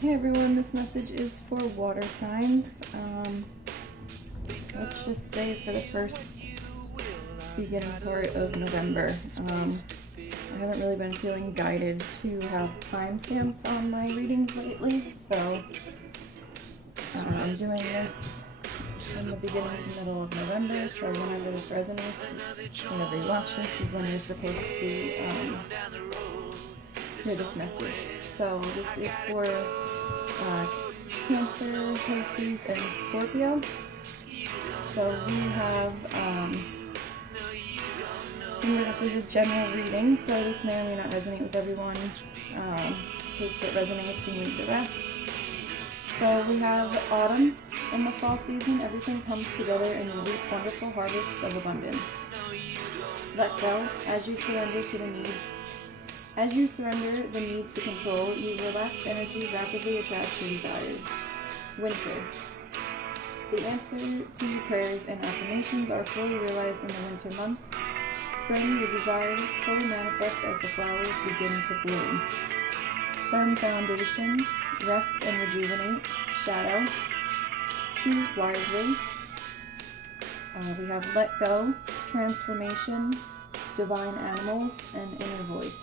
Hey everyone, this message is for water signs. Let's just say for the first beginning part of November. I haven't really been feeling guided to have timestamps on my readings lately, so I'm doing this in the beginning to middle of November, so whenever this resonates, whenever you watch this is when you're supposed to hear this message. So this is for Cancer, Pisces, and Scorpio. So we have, this is a general reading, so this may or may not resonate with everyone. Take what resonates and leave the rest. So we have autumn. In the fall season, everything comes together and you reap wonderful harvests of abundance. Let go as you surrender to the need. As you surrender the need to control, you relax energy rapidly attached to desires. Winter. The answer to your prayers and affirmations are fully realized in the winter months. Spring, your desires fully manifest as the flowers begin to bloom. Firm foundation, rest and rejuvenate. Shadow. Choose wisely. We have let go, transformation, divine animals, and inner voice.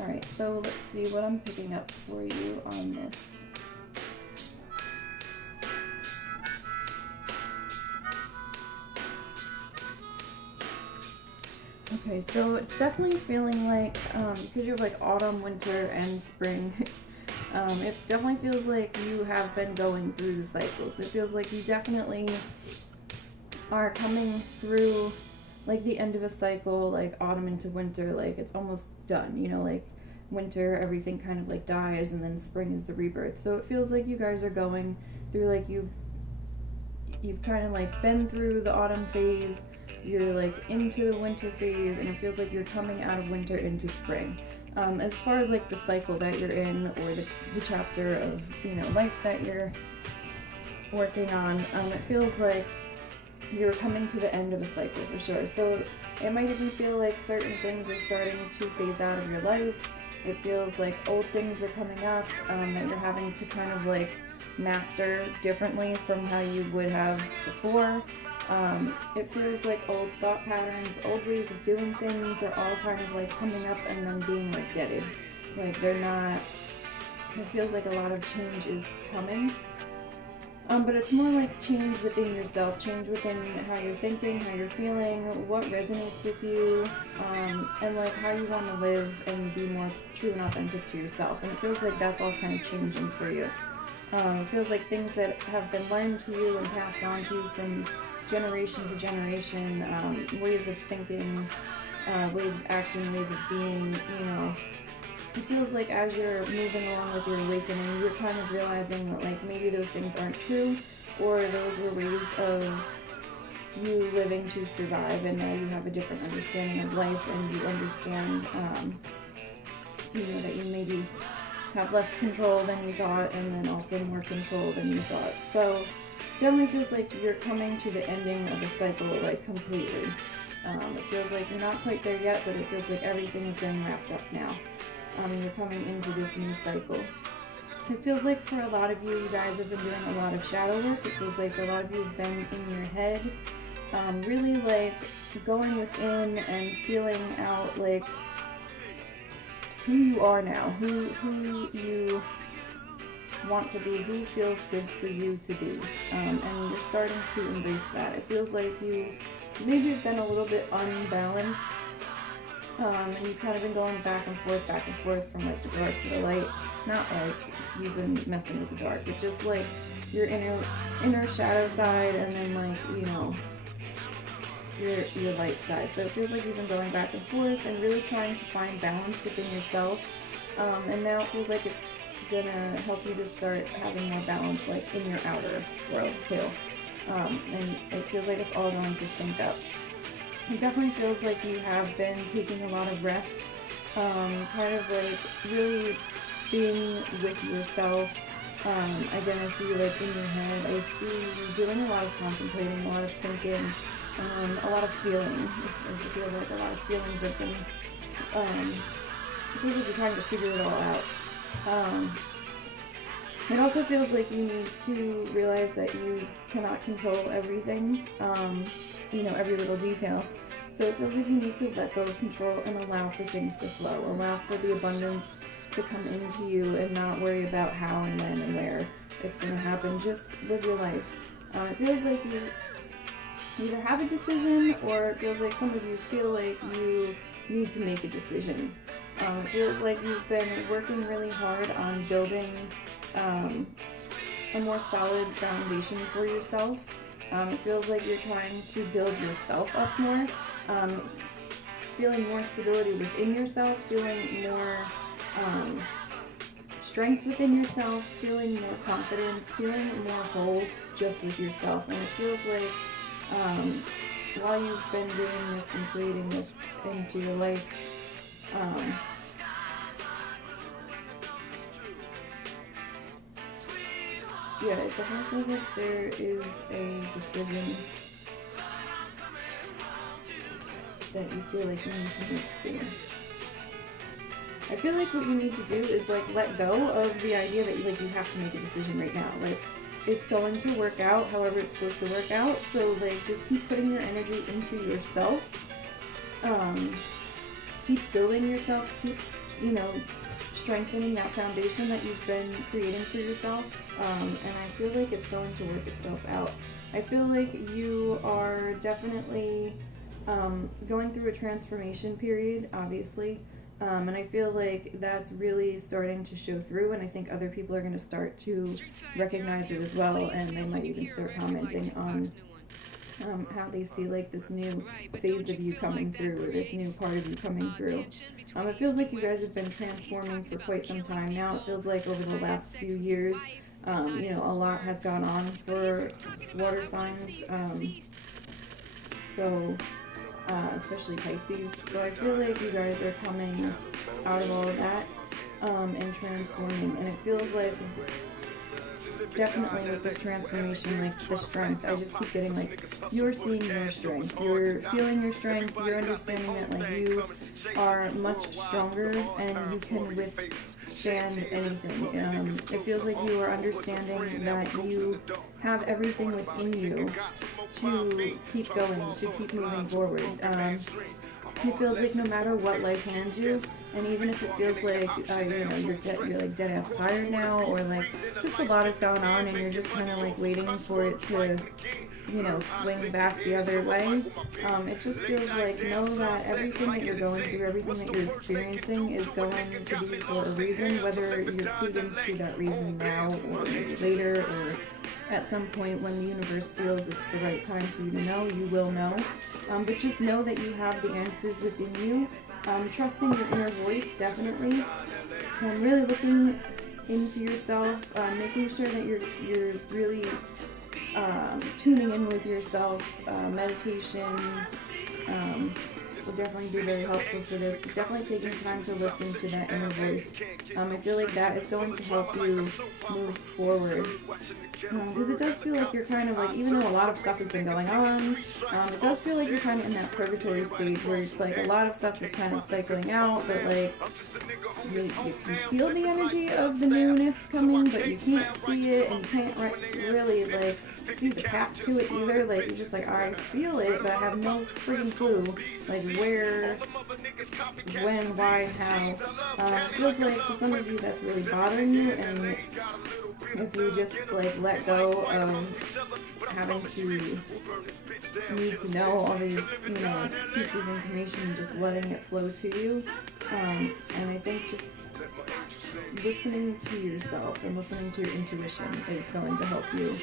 Alright, so let's see what I'm picking up for you on this. Okay, so it's definitely feeling like, because you have like autumn, winter, and spring, it definitely feels like you have been going through the cycles. It feels like you definitely are coming through like the end of a cycle, like autumn into winter, like it's almost done, you know, like winter, everything kind of like dies, and then spring is the rebirth. So it feels like you guys are going through, like you've kind of like been through the autumn phase, you're like into the winter phase, and it feels like you're coming out of winter into spring. As far as like the cycle that you're in, or the chapter of, you know, life that you're working on, it feels like you're coming to the end of a cycle for sure. So it might even feel like certain things are starting to phase out of your life. It feels like old things are coming up that you're having to kind of like master differently from how you would have before. It feels like old thought patterns, old ways of doing things are all kind of like coming up and then being like deaded. Like they're not, it feels like a lot of change is coming. But it's more like change within yourself, change within how you're thinking, how you're feeling, what resonates with you, and like how you want to live and be more true and authentic to yourself. And it feels like that's all kind of changing for you. It feels like things that have been learned to you and passed on to you from generation to generation, ways of thinking, ways of acting, ways of being, you know. It feels like as you're moving along with your awakening, you're kind of realizing that like maybe those things aren't true, or those were ways of you living to survive, and now you have a different understanding of life, and you understand, you know, that you maybe have less control than you thought, and then also more control than you thought. So definitely feels like you're coming to the ending of a cycle, like completely. It feels like you're not quite there yet, but it feels like everything is getting wrapped up now. You're coming into this new cycle. It feels like for a lot of you, you guys have been doing a lot of shadow work. It feels like a lot of you have been in your head, really like going within and feeling out like who you are now, who you want to be, who feels good for you to be, and you're starting to embrace that. It feels like you maybe have been a little bit unbalanced, and you've kind of been going back and forth from like the dark to the light. Not like you've been messing with the dark, but just like your inner shadow side, and then like, you know, your light side. So it feels like you've been going back and forth and really trying to find balance within yourself, and now it feels like it's gonna help you to start having more balance like in your outer world too, and it feels like it's all going to sync up. It definitely feels like you have been taking a lot of rest, kind of like really being with yourself. Again, I see you like in your head. I see you doing a lot of contemplating, a lot of thinking, a lot of feeling. It feels like a lot of feelings have been, it feels like you're trying to figure it all out. It also feels like you need to realize that you cannot control everything, every little detail. So it feels like you need to let go of control and allow for things to flow, allow for the abundance to come into you and not worry about how and when and where it's going to happen. Just live your life. It feels like you either have a decision, or it feels like some of you feel like you need to make a decision. It feels like you've been working really hard on building a more solid foundation for yourself. It feels like you're trying to build yourself up more, feeling more stability within yourself, feeling more strength within yourself, feeling more confidence, feeling more whole just with yourself. And it feels like while you've been doing this and creating this into your life, yeah, it definitely feels like there is a decision that you feel like you need to make soon. I feel like what you need to do is like let go of the idea that you have to make a decision right now. Like, it's going to work out however it's supposed to work out. So like just keep putting your energy into yourself. Keep building yourself. Keep, strengthening that foundation that you've been creating for yourself. And I feel like it's going to work itself out. I feel like you are definitely going through a transformation period, obviously. And I feel like that's really starting to show through, and I think other people are going to start to recognize it as well, and they might even start commenting on how they see like this new phase of you coming through, or this new part of you coming through. It feels like you guys have been transforming for quite some time now. It feels like over the last few years, a lot has gone on for water signs. Especially Pisces. So I feel like you guys are coming out of all of that and transforming. And it feels like definitely with this transformation, like the strength, I just keep getting like you're seeing your strength, you're feeling your strength, you're understanding that like you are much stronger and you can withstand anything. It feels like you are understanding that you have everything within you to keep going, to keep moving forward. It feels like no matter what life hands you, and even if it feels like you're like dead ass tired now, or like just a lot is going on and you're just kind of like waiting for it to swing back the other way, it just feels like know that everything that you're going through, everything that you're experiencing is going to be for a reason, whether you're clued into that reason now or maybe later, or at some point when the universe feels it's the right time for you to know, you will know. But just know that you have the answers within you. Trusting your inner voice, definitely. Really looking into yourself, making sure that you're really tuning in with yourself. Meditation will definitely be very helpful for this. But definitely taking time to listen to that inner voice. I feel like that is going to help you move forward. Because it does feel like you're kind of like, even though a lot of stuff has been going on, it does feel like you're kind of in that purgatory stage where it's like a lot of stuff is kind of cycling out, but like you can feel the energy of the newness coming, but you can't see it, and you can't really like see the path to it either. Like you're just like, I feel it, but I have no freaking clue like where, when, why, how. It feels like for some of you that's really bothering you, and if you just like let go of having to need to know all these pieces of information, just letting it flow to you, and I think just listening to yourself and listening to your intuition is going to help you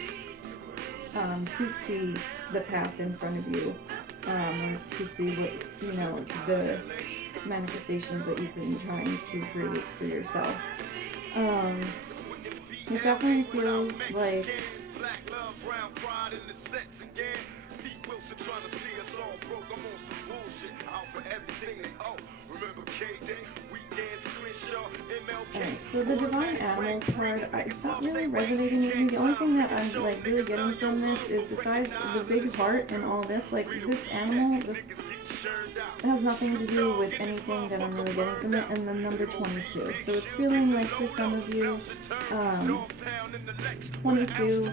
to see the path in front of you, to see what the manifestations that you've been trying to create for yourself. It definitely feels like alright, So the Divine Animals card, it's not really resonating with me. The only thing that I'm like really getting from this is, besides the big heart and all this, like this animal, this has nothing to do with anything that I'm really getting from it. And then number 22. So it's feeling like for some of you, 22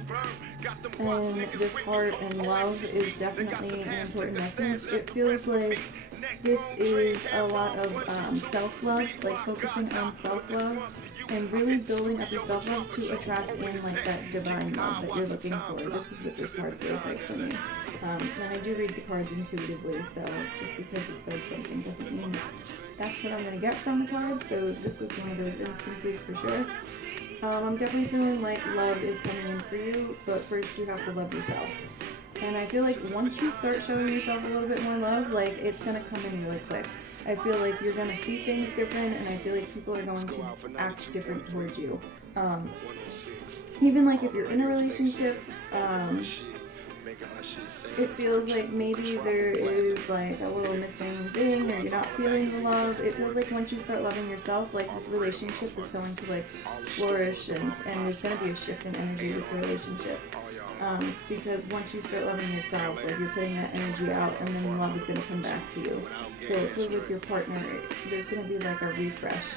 and this heart and love is definitely an important message. It feels like this is a lot of self-love, like focusing on self-love and really building up your self-love to attract in like that divine love that you're looking for. This is what this card feels like for me. And I do read the cards intuitively, so just because it says something doesn't mean that's what I'm going to get from the card. So this is one of those instances for sure. I'm definitely feeling like love is coming in for you, but first you have to love yourself. And I feel like once you start showing yourself a little bit more love, like it's going to come in really quick. I feel like you're going to see things different, and I feel like people are going to act different towards you. Even like if you're in a relationship, it feels like maybe there is like a little missing thing, or you're not feeling the love. It feels like once you start loving yourself, like this relationship is going to like flourish, and there's going to be a shift in energy with the relationship. Because once you start loving yourself, like you're putting that energy out, and then love is going to come back to you. So it feels like your partner, there's going to be like a refresh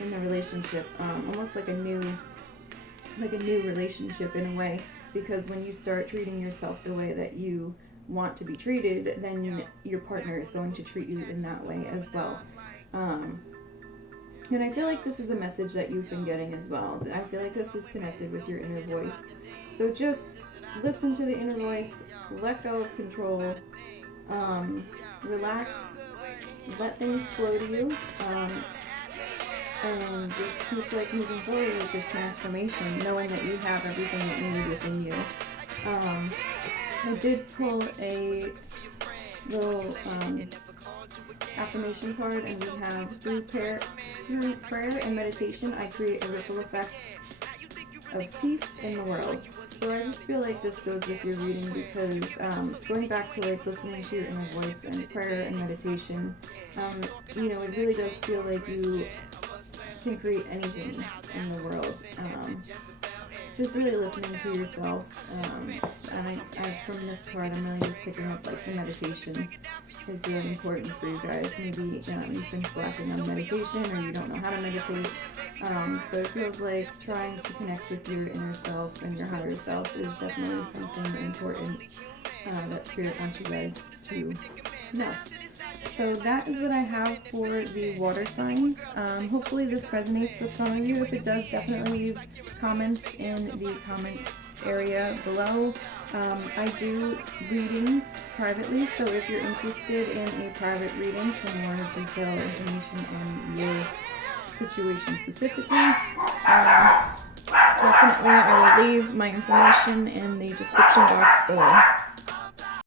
in the relationship, almost like a new relationship in a way. Because when you start treating yourself the way that you want to be treated, then your partner is going to treat you in that way as well. And I feel like this is a message that you've been getting as well. I feel like this is connected with your inner voice. So just listen to the inner voice, let go of control, relax, let things flow to you, and just keep like moving forward with this transformation, knowing that you have everything that you need within you. I did pull a little affirmation card, and we have through prayer and meditation, I create a ripple effect of peace in the world. So I just feel like this goes with your reading, because going back to like listening to your inner voice and prayer and meditation, it really does feel like you can create anything in the world. Just really listening to yourself, and I from this card, I'm really just picking up like the meditation is really important for you guys. Maybe you've been slacking on meditation, or you don't know how to meditate, but it feels like trying to connect with your inner self and your higher self is definitely something important that Spirit wants you guys to know. So that is what I have for the water signs. Hopefully this resonates with some of you. If it does, definitely leave comments in the comment area below. I do readings privately, so if you're interested in a private reading for more detailed information on your situation specifically, definitely I will leave my information in the description box below.